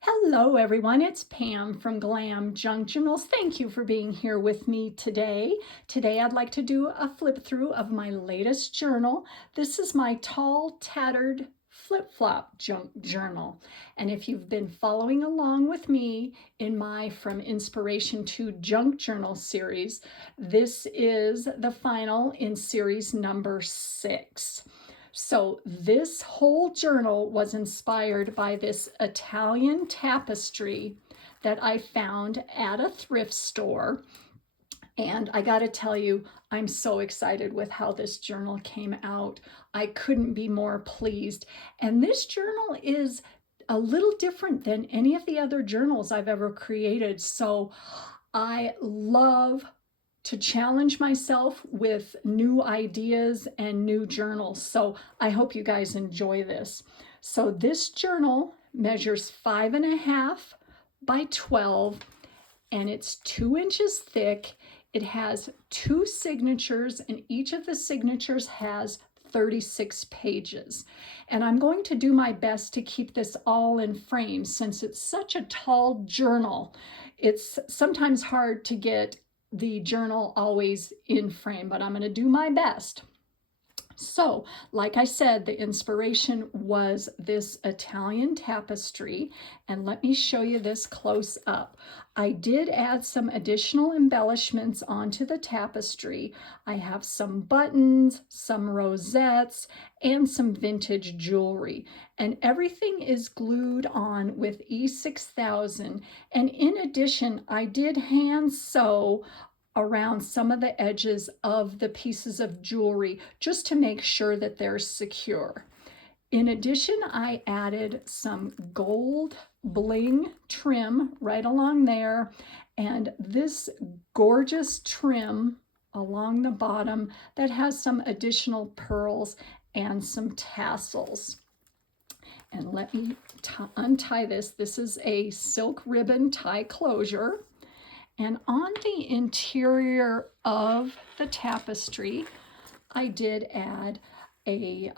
Hello everyone, it's Pam from GlamJunkJournals. Thank you for being here with me today. Today I'd like to do a flip through of my latest journal. This is my tall, tattered flip-flop junk journal. And if you've been following along with me in my From Inspiration to Junk Journal series, this is the final in series number 6. So this whole journal was inspired by this Italian tapestry that I found at a thrift store. And I got to tell you, I'm so excited with how this journal came out. I couldn't be more pleased. And this journal is a little different than any of the other journals I've ever created. So I love to challenge myself with new ideas and new journals. So I hope you guys enjoy this. So this journal measures 5.5 by 12 and it's 2 inches thick. It has 2 signatures and each of the signatures has 36 pages. And I'm going to do my best to keep this all in frame since it's such a tall journal. It's sometimes hard to get the journal always in frame, but I'm going to do my best. So, like I said, the inspiration was this Italian tapestry, and let me show you this close up. I did add some additional embellishments onto the tapestry. I have some buttons, some rosettes, and some vintage jewelry, and everything is glued on with E6000. And in addition, I did hand sew around some of the edges of the pieces of jewelry just to make sure that they're secure. In addition, I added some gold bling trim right along there, and this gorgeous trim along the bottom that has some additional pearls and some tassels. And let me untie this. This is a silk ribbon tie closure. And on the interior of the tapestry, I did add a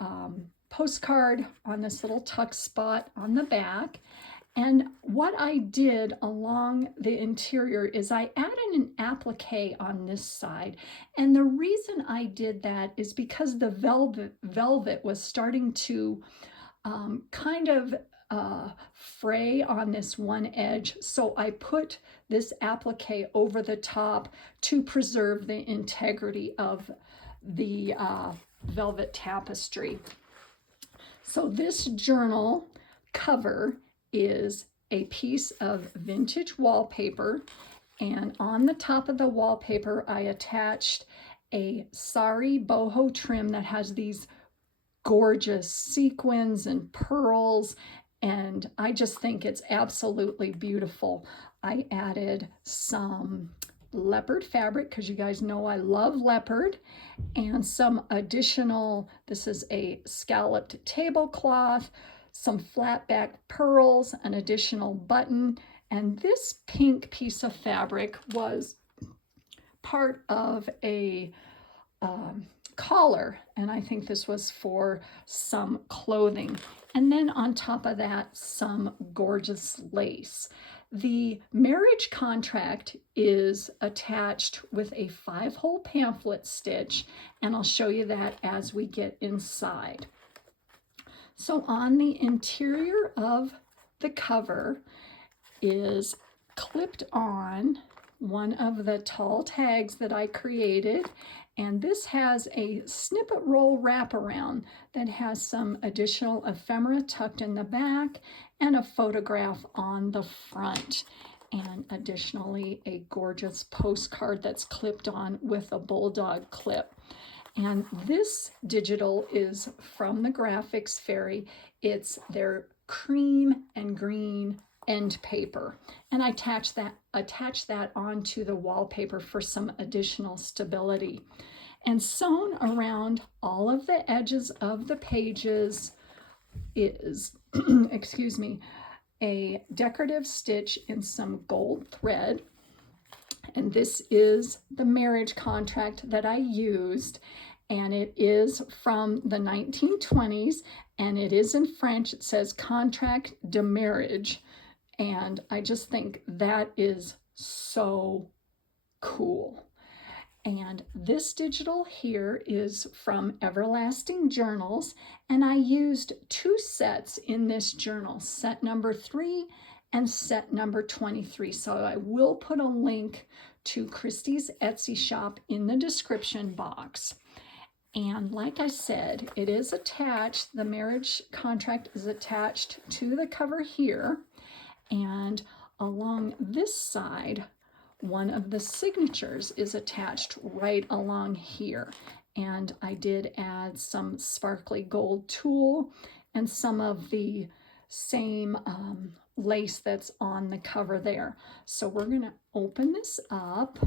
postcard on this little tuck spot on the back. And what I did along the interior is I added an applique on this side. And the reason I did that is because the velvet was starting to kind of fray on this one edge, so I put this applique over the top to preserve the integrity of the velvet tapestry. So this journal cover is a piece of vintage wallpaper, and on the top of the wallpaper I attached a sari boho trim that has these gorgeous sequins and pearls, and I just think it's absolutely beautiful. I added some leopard fabric because you guys know I love leopard, and some additional, this is a scalloped tablecloth, some flat back pearls, an additional button, and this pink piece of fabric was part of a collar, and I think this was for some clothing. And then on top of that, some gorgeous lace. The marriage contract is attached with a 5-hole pamphlet stitch, and I'll show you that as we get inside. So on the interior of the cover is clipped on one of the tall tags that I created, and this has a snippet roll wraparound that has some additional ephemera tucked in the back and a photograph on the front, and additionally a gorgeous postcard that's clipped on with a bulldog clip. And this digital is from the Graphics Fairy. It's their cream and green end paper, and I attach that onto the wallpaper for some additional stability. And sewn around all of the edges of the pages is excuse me, a decorative stitch in some gold thread, and this is the marriage contract that I used. and it is from the 1920s, and it is in French. It says contract de marriage, and I just think that is so cool. And this digital here is from Everlasting Journals, and I used 2 sets in this journal, set number 3 and set number 23. So I will put a link to Christy's Etsy shop in the description box. And like I said, it is attached, the marriage contract is attached to the cover here, and along this side, one of the signatures is attached right along here. And I did add some sparkly gold tulle and some of the same lace that's on the cover there. So we're going to open this up.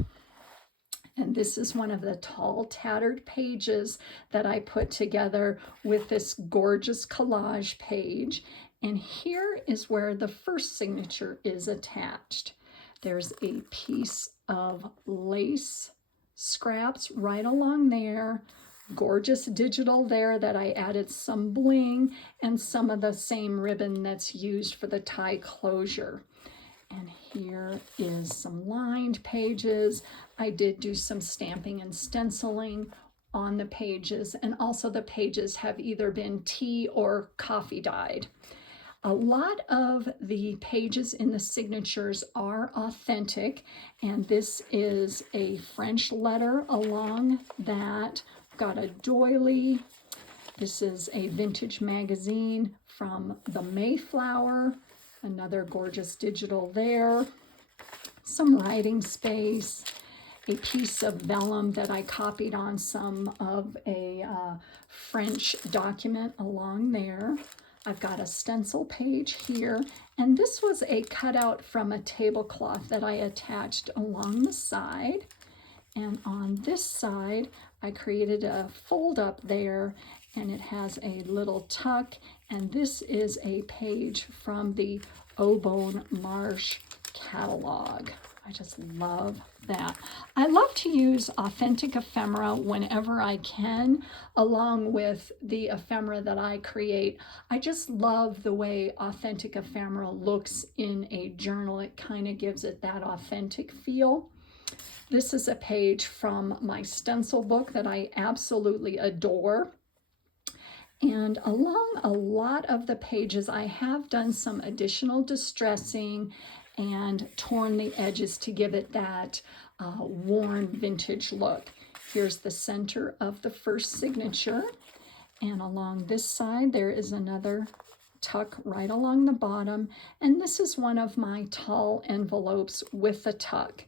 And this is one of the tall, tattered pages that I put together with this gorgeous collage page. And here is where the first signature is attached. There's a piece of lace scraps right along there, gorgeous digital there that I added some bling and some of the same ribbon that's used for the tie closure. And here is some lined pages. I did do some stamping and stenciling on the pages, and also the pages have either been tea or coffee dyed. A lot of the pages in the signatures are authentic, and this is a French letter along that. Got a doily. This is a vintage magazine from the Mayflower. Another gorgeous digital there. Some writing space. A piece of vellum that I copied on some of a French document along there. I've got a stencil page here, and this was a cutout from a tablecloth that I attached along the side. And on this side, I created a fold up there, and it has a little tuck, and this is a page from the Aubonne Marsh catalog. I just love that. I love to use authentic ephemera whenever I can, along with the ephemera that I create. I just love the way authentic ephemera looks in a journal. It kind of gives it that authentic feel. This is a page from my stencil book that I absolutely adore. And along a lot of the pages, I have done some additional distressing and torn the edges to give it that worn vintage look. Here's the center of the first signature, and along this side there is another tuck right along the bottom, and this is one of my tall envelopes with a tuck.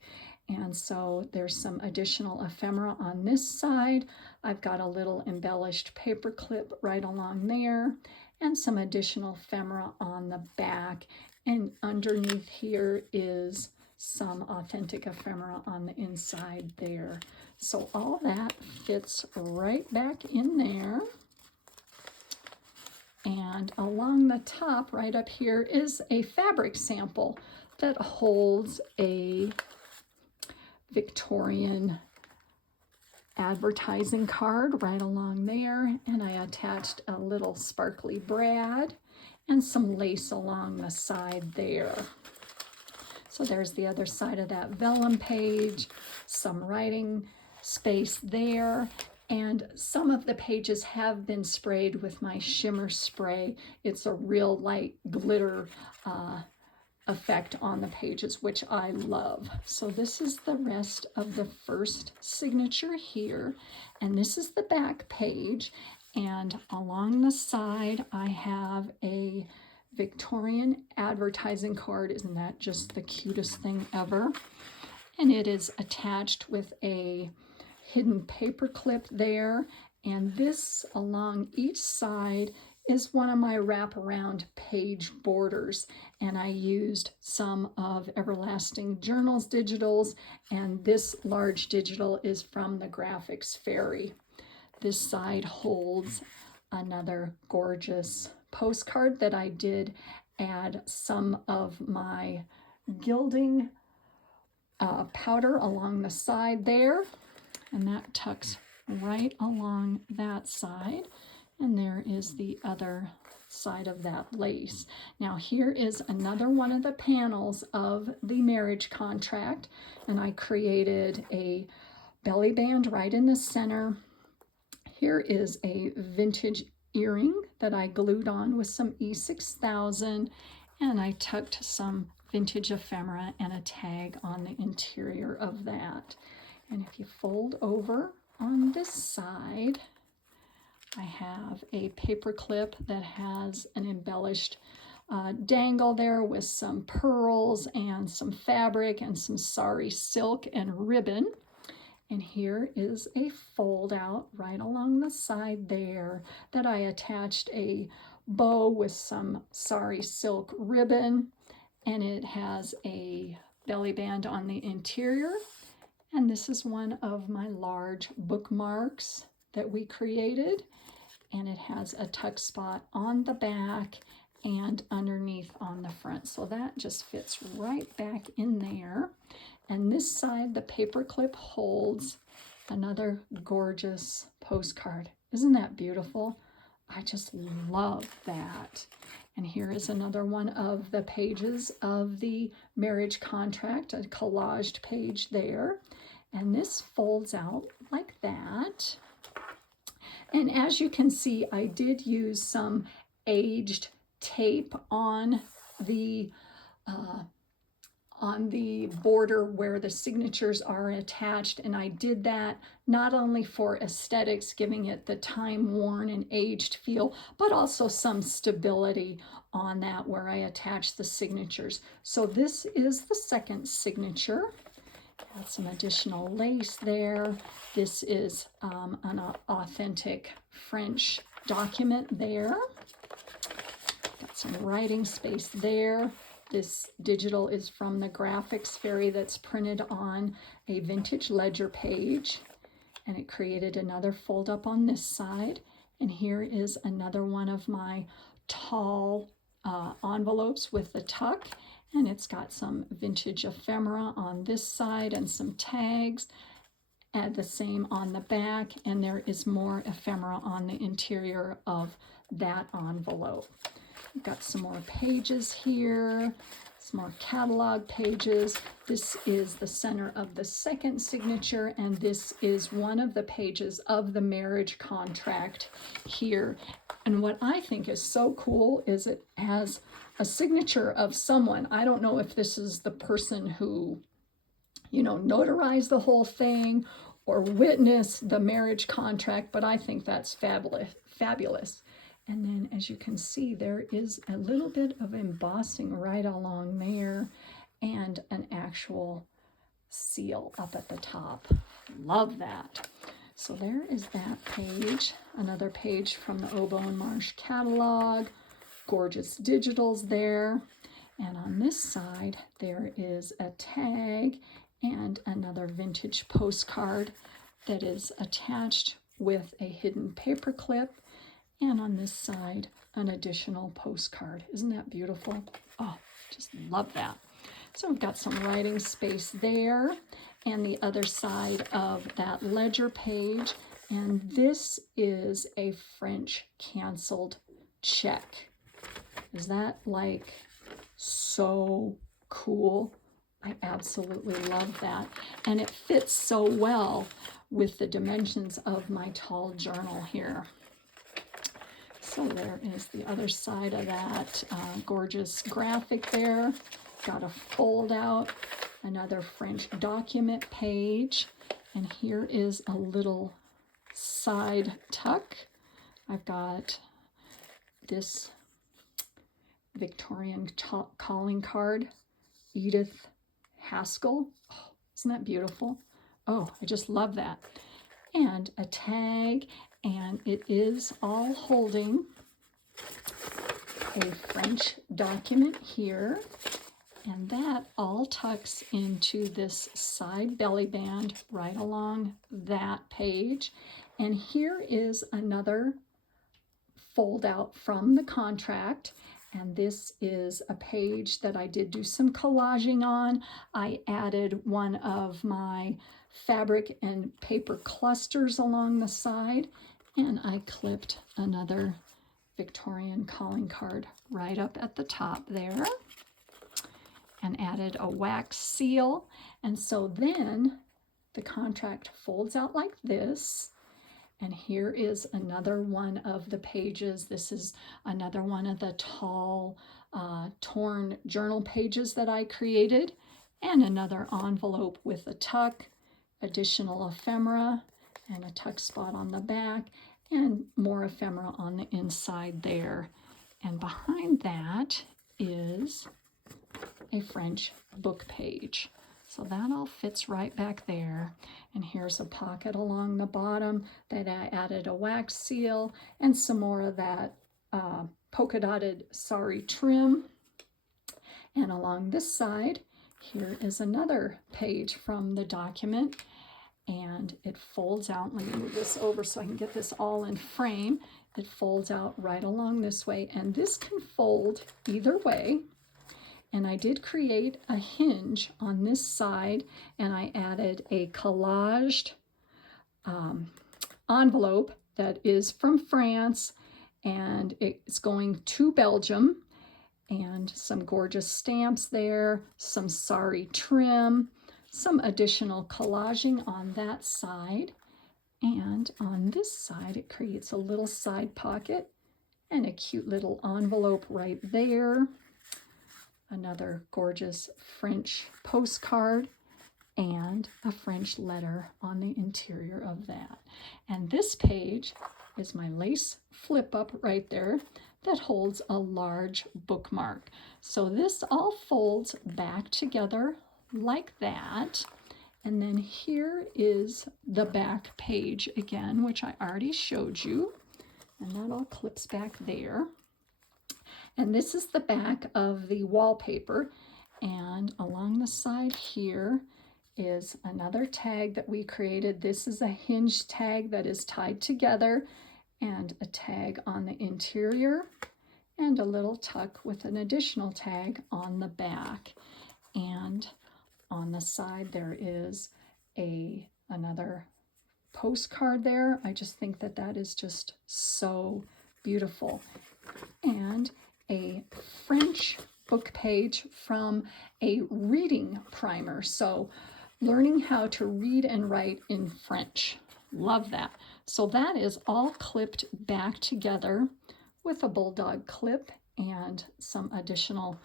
And so there's some additional ephemera on this side. I've got a little embellished paper clip right along there, and some additional ephemera on the back. And underneath here is some authentic ephemera on the inside there. So all that fits right back in there. And along the top, right up here, is a fabric sample that holds a Victorian advertising card right along there. And I attached a little sparkly brad and some lace along the side there. So there's the other side of that vellum page, some writing space there, and some of the pages have been sprayed with my shimmer spray. It's a real light glitter effect on the pages, which I love. So this is the rest of the first signature here, and this is the back page. And along the side, I have a Victorian advertising card. Isn't that just the cutest thing ever? And it is attached with a hidden paper clip there. And this along each side is one of my wraparound page borders. And I used some of Everlasting Journals digitals, and this large digital is from the Graphics Fairy. This side holds another gorgeous postcard that I did add some of my gilding powder along the side there, and that tucks right along that side. And there is the other side of that lace. Now here is another one of the panels of the marriage contract, and I created a belly band right in the center. Here is a vintage earring that I glued on with some E6000, and I tucked some vintage ephemera and a tag on the interior of that. And if you fold over on this side, I have a paper clip that has an embellished dangle there with some pearls and some fabric and some sari silk and ribbon. And here is a fold out right along the side there that I attached a bow with some sari silk ribbon, and it has a belly band on the interior. And this is one of my large bookmarks that we created, and it has a tuck spot on the back and underneath on the front. So that just fits right back in there. And this side, the paper clip holds another gorgeous postcard. Isn't that beautiful? I just love that. And here is another one of the pages of the marriage contract, a collaged page there. And this folds out like that. And as you can see, I did use some aged tape on the border where the signatures are attached, and I did that not only for aesthetics, giving it the time-worn and aged feel, but also some stability on that where I attach the signatures. So this is the second signature. Got some additional lace there. This is an authentic French document there. Got some writing space there. This digital is from the graphics fairy that's printed on a vintage ledger page. And it created another fold up on this side. And here is another one of my tall envelopes with the tuck. And it's got some vintage ephemera on this side and some tags. Add the same on the back, and there is more ephemera on the interior of that envelope. We've got some more pages here, some more catalog pages. This is the center of the second signature, and this is one of the pages of the marriage contract here. And what I think is so cool is it has a signature of someone. I don't know if this is the person who, you know, notarized the whole thing or witnessed the marriage contract, but I think that's fabulous. And then as you can see, there is a little bit of embossing right along there and an actual seal up at the top. Love that. So there is that page, another page from the Oboe and Marsh catalog, gorgeous digitals there. And on this side, there is a tag and another vintage postcard that is attached with a hidden paper clip. And on this side, an additional postcard. Isn't that beautiful? Oh, just love that. So we've got some writing space there and the other side of that ledger page. And this is a French canceled check. Is that like so cool? I absolutely love that. And it fits so well with the dimensions of my tall journal here. So there is the other side of that gorgeous graphic there. Got a fold out, another French document page, and here is a little side tuck. I've got this Victorian calling card, Edith Haskell. Oh, isn't that beautiful? Oh, I just love that. And a tag, and it is all holding a French document here. And that all tucks into this side belly band right along that page. And here is another fold out from the contract. And this is a page that I did do some collaging on. I added one of my fabric and paper clusters along the side, and I clipped another Victorian calling card right up at the top there and added a wax seal. And so then the contract folds out like this. And here is another one of the pages. This is another one of the tall, torn journal pages that I created, and another envelope with a tuck, additional ephemera, and a tuck spot on the back, and more ephemera on the inside there. And behind that is a French book page. So that all fits right back there. And here's a pocket along the bottom that I added a wax seal and some more of that polka dotted sari trim. And along this side, here is another page from the document, and it folds out. Let me move this over so I can get this all in frame. It folds out right along this way, and this can fold either way. And I did create a hinge on this side, and I added a collaged envelope that is from France, and it's going to Belgium, and some gorgeous stamps there, some sari trim, some additional collaging on that side. And on this side, it creates a little side pocket and a cute little envelope right there. Another gorgeous French postcard and a French letter on the interior of that. And this page is my lace flip up right there that holds a large bookmark. So this all folds back together like that. And then here is the back page again, which I already showed you. And that all clips back there. And this is the back of the wallpaper. And along the side here is another tag that we created. This is a hinge tag that is tied together, and a tag on the interior, and a little tuck with an additional tag on the back. And on the side there is another postcard there. I just think that that is just so beautiful. And a French book page from a reading primer. So learning how to read and write in French. Love that. So that is all clipped back together with a bulldog clip and some additional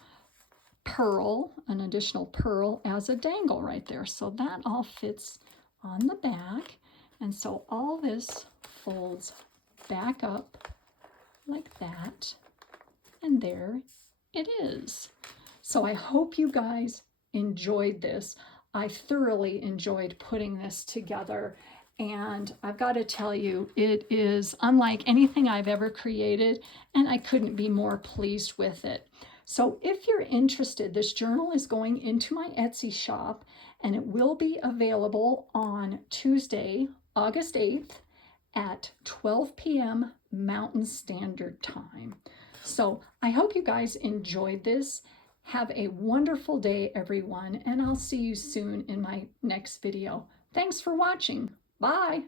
pearl, an additional pearl as a dangle right there. So that all fits on the back. And so all this folds back up like that. And there it is. So I hope you guys enjoyed this. I thoroughly enjoyed putting this together. And I've got to tell you, it is unlike anything I've ever created, and I couldn't be more pleased with it. So if you're interested, this journal is going into my Etsy shop, and it will be available on Tuesday, August 8th at 12 p.m. Mountain Standard Time. So I hope you guys enjoyed this. Have a wonderful day, everyone, and I'll see you soon in my next video. Thanks for watching. Bye.